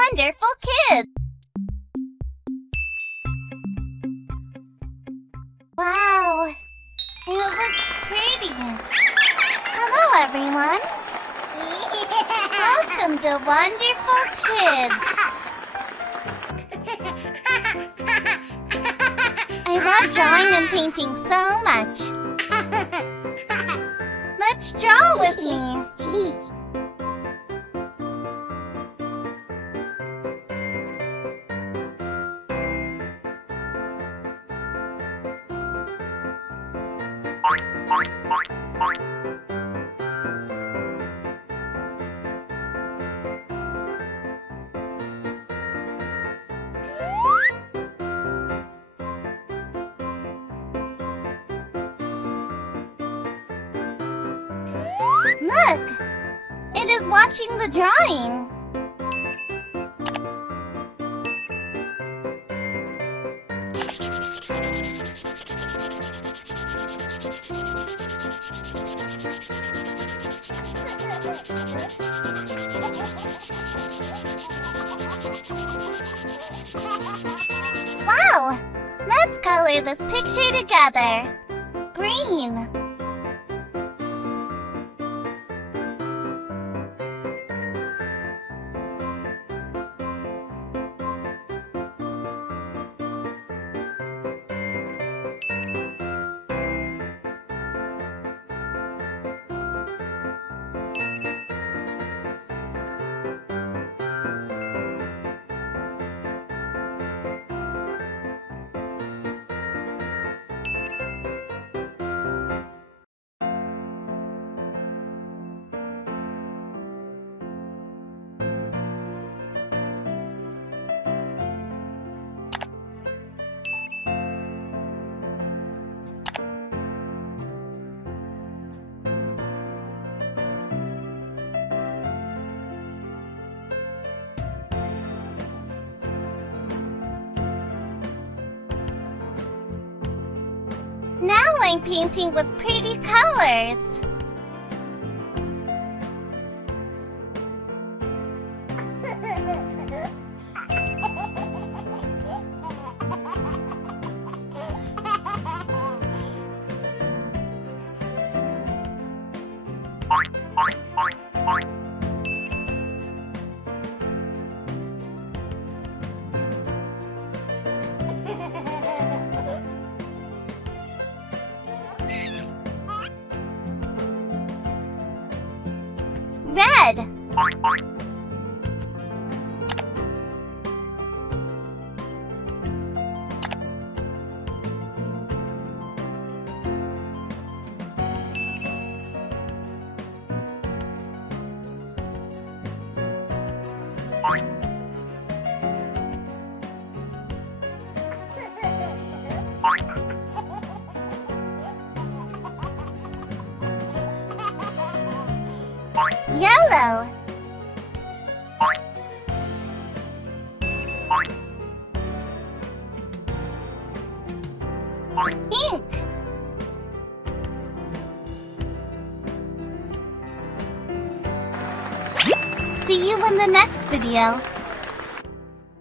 Wonderful Kidz! Wow, it looks pretty. Hello, everyone. Welcome to Wonderful Kidz. I love drawing and painting so much. Let's draw with me. Look! It is watching the drawing. Wow! Let's color this picture together. Green. Now I'm painting with pretty colors. Red. Yellow. Pink. See you in the next video.